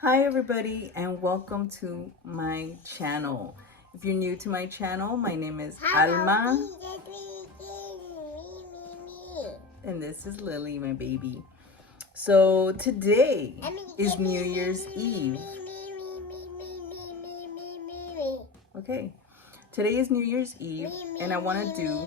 Hi everybody and welcome to my channel. If you're new to my channel, my name is Alma and this is Lily, my baby. So today is New Year's Eve. Okay. Today is New Year's Eve and I want to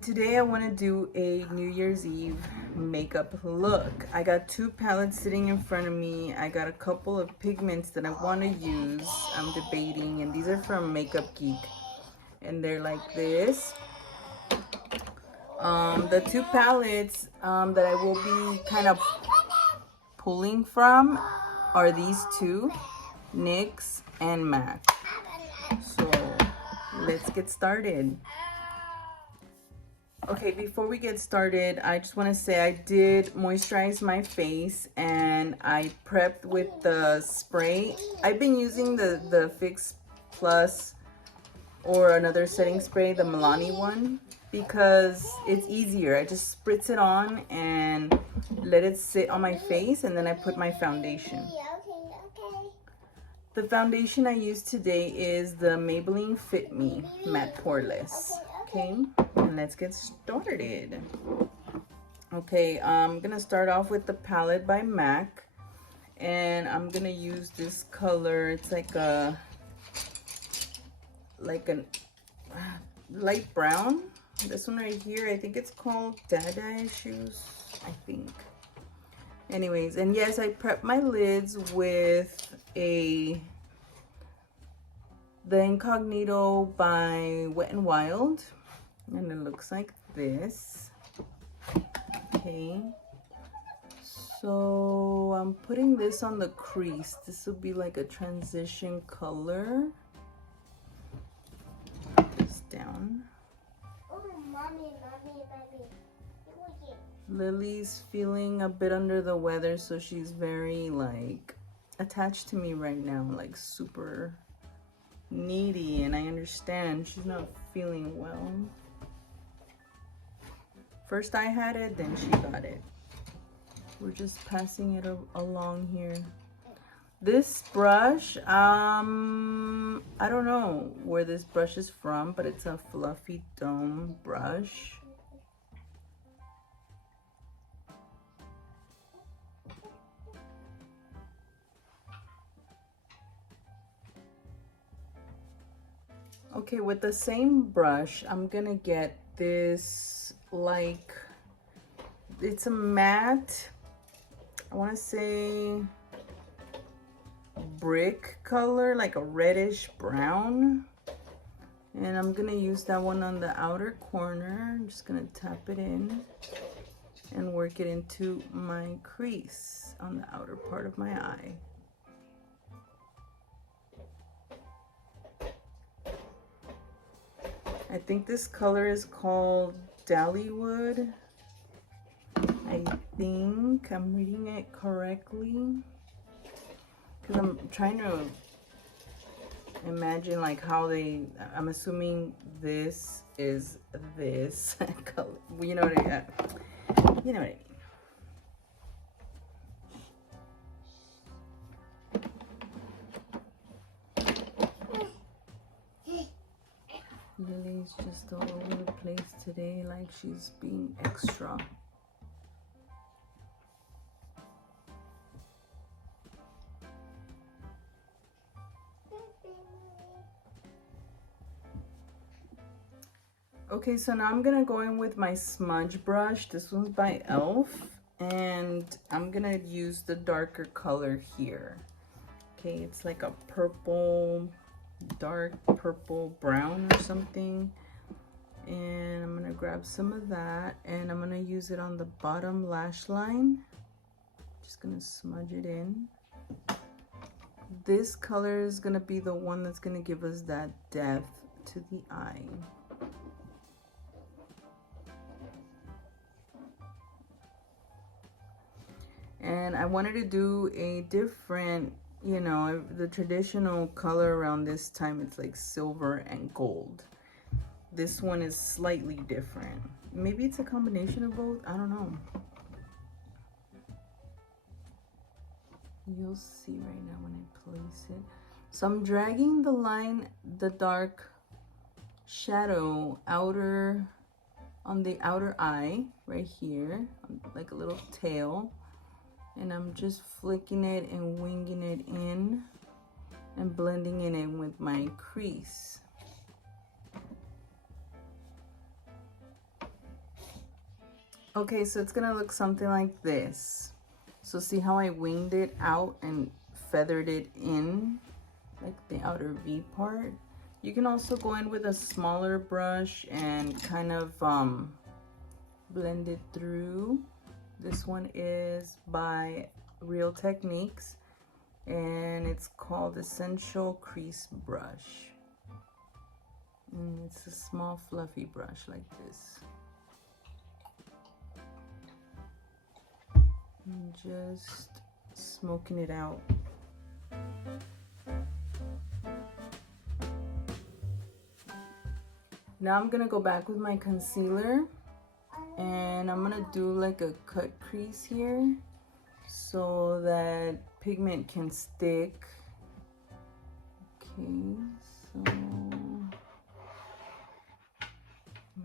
do a New Year's Eve makeup look. I got two palettes sitting in front of me. I got a couple of pigments that I want to use. I'm debating, and these are from Makeup Geek and they're like this. The two palettes that I will be kind of pulling from are these two, NYX and MAC. So let's get started. Okay, before we get started, I just want to say I did moisturize my face and I prepped with the spray. I've been using the Fix Plus or another setting spray, the Milani one, because it's easier. I just spritz it on and let it sit on my face, and then I put my foundation. The foundation I use today is the Maybelline Fit Me Matte Poreless. Okay, and let's get started. Okay, I'm gonna start off with the palette by MAC, and I'm gonna use this color. It's like a light brown. This one right here, I think it's called Dada Issues, I think. Anyways, and yes, I prepped my lids with the Incognito by Wet n Wild, and it looks like this. Okay, so I'm putting this on the crease. This will be like a transition color. This down. Oh, mommy. Lily's feeling a bit under the weather, so she's very like attached to me right now, like super needy, and I understand she's not feeling well. First I had it, then she got it. We're just passing it along here. This brush, I don't know where this brush is from, but it's a fluffy dome brush. Okay, with the same brush, I'm gonna get this, like, it's a matte, I wanna say brick color, like a reddish brown. And I'm gonna use that one on the outer corner. I'm just gonna tap it in and work it into my crease on the outer part of my eye. I think this color is called Dollywood. I think I'm reading it correctly, because I'm trying to imagine like how I'm assuming this is this color. You know what I mean? You know what I mean. Lily's just all over the place today, like she's being extra. Okay, so now I'm gonna go in with my smudge brush. This one's by e.l.f. and I'm gonna use the darker color here. Okay, it's like a purple, dark purple brown or something, and I'm gonna grab some of that and I'm gonna use it on the bottom lash line. Just gonna smudge it in. This color is gonna be the one that's gonna give us that depth to the eye. And I wanted to do a different, you know, the traditional color around this time, it's like silver and gold. This one is slightly different. Maybe it's a combination of both, I don't know. You'll see right now when I place it. So I'm dragging the line, the dark shadow on the outer eye right here, like a little tail, and I'm just flicking it and winging it in and blending it in with my crease. Okay, so it's gonna look something like this. So see how I winged it out and feathered it in, like the outer V part? You can also go in with a smaller brush and kind of blend it through. This one is by Real Techniques and it's called Essential Crease Brush. And it's a small fluffy brush like this. And just smoking it out. Now I'm gonna go back with my concealer and I'm gonna do like a cut crease here so that pigment can stick. Okay, so I'm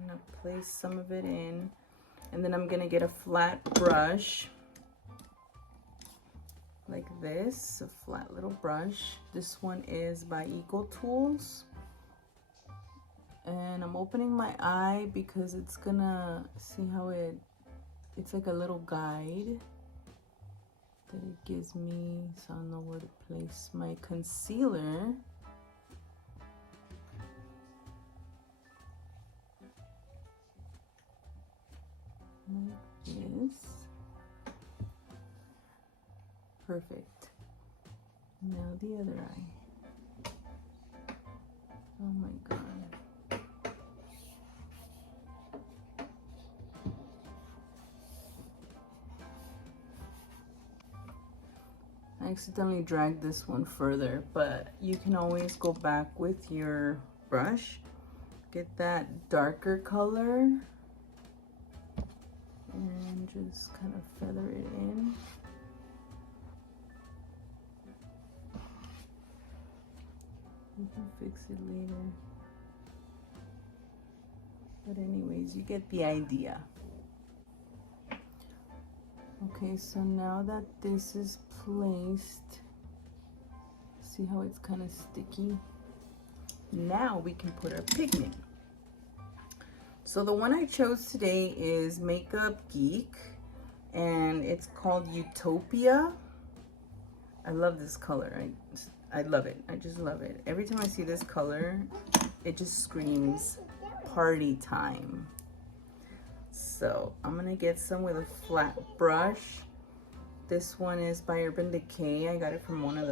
gonna place some of it in and then I'm gonna get a flat brush like this, a flat little brush. This one is by Eco Tools. And I'm opening my eye because it's gonna, see how it's like a little guide that it gives me, so I know where to place my concealer. Like this. Perfect. Now the other eye. Oh my god. I accidentally dragged this one further, but you can always go back with your brush, get that darker color, and just kind of feather it in. You can fix it later. But anyways, you get the idea. Okay, so now that this is placed, see how it's kind of sticky? Now we can put our pigment. So the one I chose today is Makeup Geek, and it's called Utopia. I love this color. I love it. I just love it. Every time I see this color, it just screams party time. So I'm gonna get some with a flat brush. This one is by Urban Decay. I got it from one of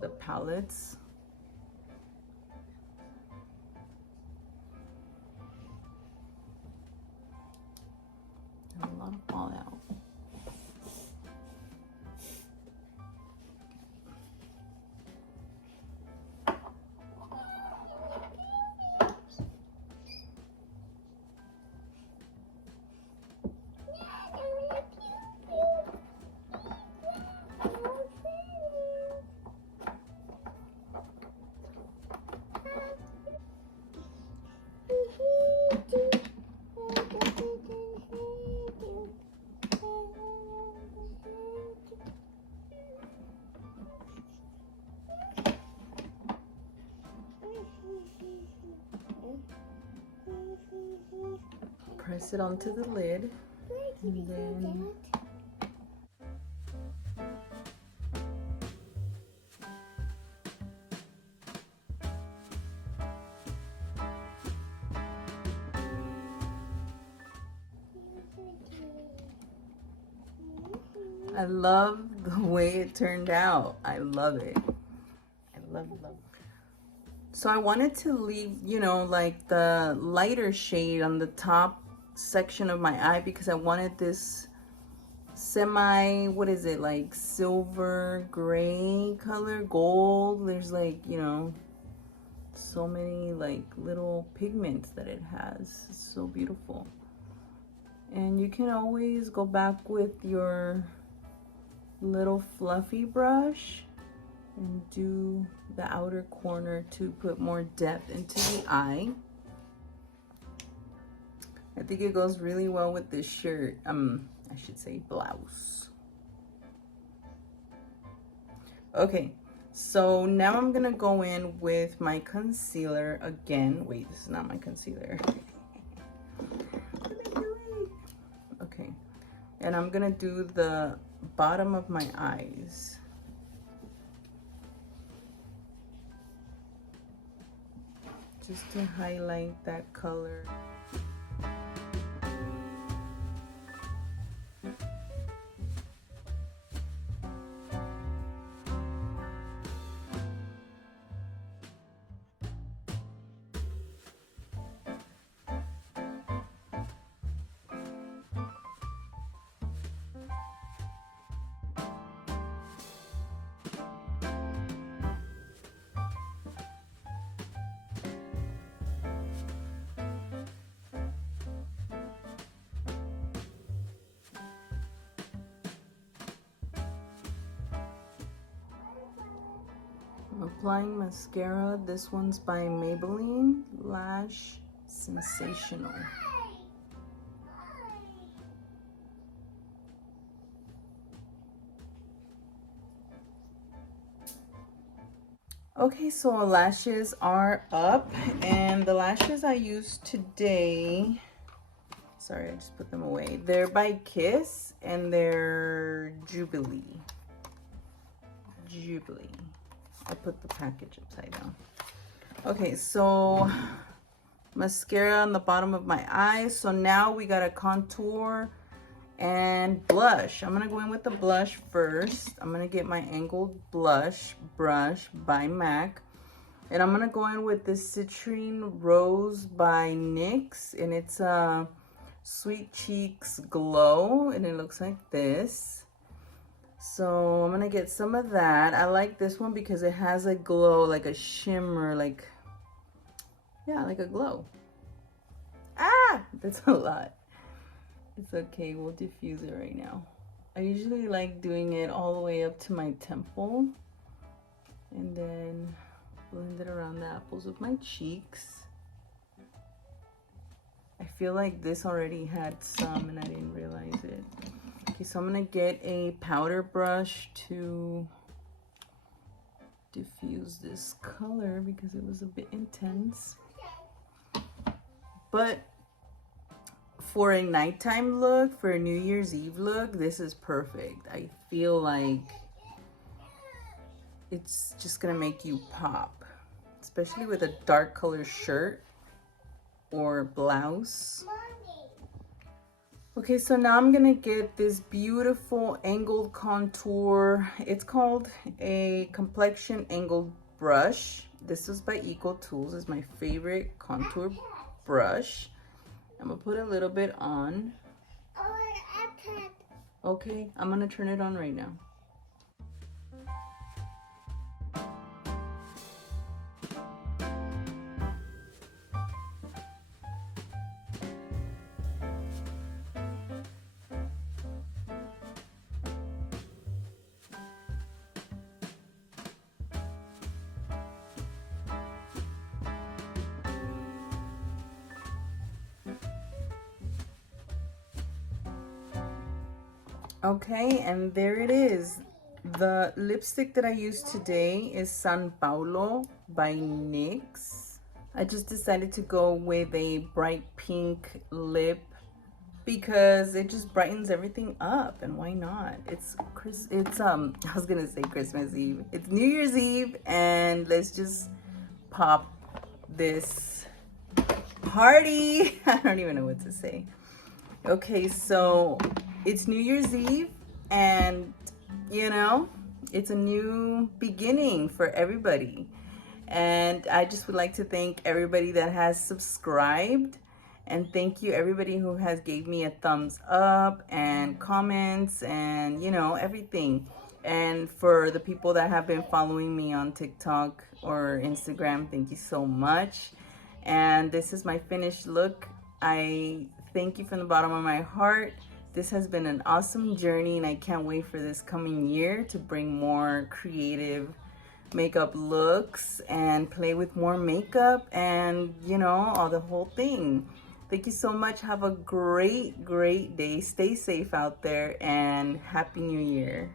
the palettes. And a lot of fallout. Press it onto the lid, and then I love the way it turned out. I love it. I love it. So I wanted to leave, you know, like the lighter shade on the top section of my eye because I wanted this semi, what is it, like silver gray color, gold. There's like, you know, so many like little pigments that it has. It's so beautiful. And you can always go back with your little fluffy brush and do the outer corner to put more depth into the eye. I think it goes really well with this shirt. I should say blouse. Okay, so now I'm gonna go in with my concealer again. Wait, this is not my concealer. What am I doing? Okay, and I'm gonna do the bottom of my eyes. Just to highlight that color. I'm applying mascara. This one's by Maybelline Lash Sensational. Okay, so lashes are up, and the lashes I used today, sorry, I just put them away. They're by Kiss, and they're Jubilee. I put the package upside down. Okay, so mascara on the bottom of my eyes. So now we got a contour and blush. I'm gonna go in with the blush first. I'm gonna get my angled blush brush by MAC. And I'm gonna go in with this Citrine Rose by NYX. And it's a Sweet Cheeks Glow. And it looks like this. So I'm gonna get some of that. I like this one because it has a glow, like a shimmer, like, yeah, like a glow. Ah, that's a lot. It's okay, we'll diffuse it right now. I usually like doing it all the way up to my temple and then blend it around the apples of my cheeks. I feel like this already had some and I didn't realize it. Okay, so I'm gonna get a powder brush to diffuse this color because it was a bit intense. But for a nighttime look, for a New Year's Eve look, this is perfect. I feel like it's just gonna make you pop, especially with a dark color shirt or blouse. Okay, so now I'm gonna get this beautiful angled contour. It's called a complexion angled brush. This is by Equal Tools. It's my favorite contour brush. I'm gonna put a little bit on. Okay, I'm gonna turn it on right now. Okay, and there it is. The lipstick that I used today is San Paulo by NYX. I just decided to go with a bright pink lip because it just brightens everything up, and why not? It's I was gonna say Christmas Eve. It's New Year's Eve, and let's just pop this party. I don't even know what to say. Okay, so it's New Year's Eve, and you know, it's a new beginning for everybody. And I just would like to thank everybody that has subscribed, and thank you everybody who has gave me a thumbs up and comments and, you know, everything. And for the people that have been following me on TikTok or Instagram, thank you so much. And this is my finished look. I thank you from the bottom of my heart. This has been an awesome journey, and I can't wait for this coming year to bring more creative makeup looks and play with more makeup and, you know, all the whole thing. Thank you so much. Have a great day. Stay safe out there, and Happy New Year.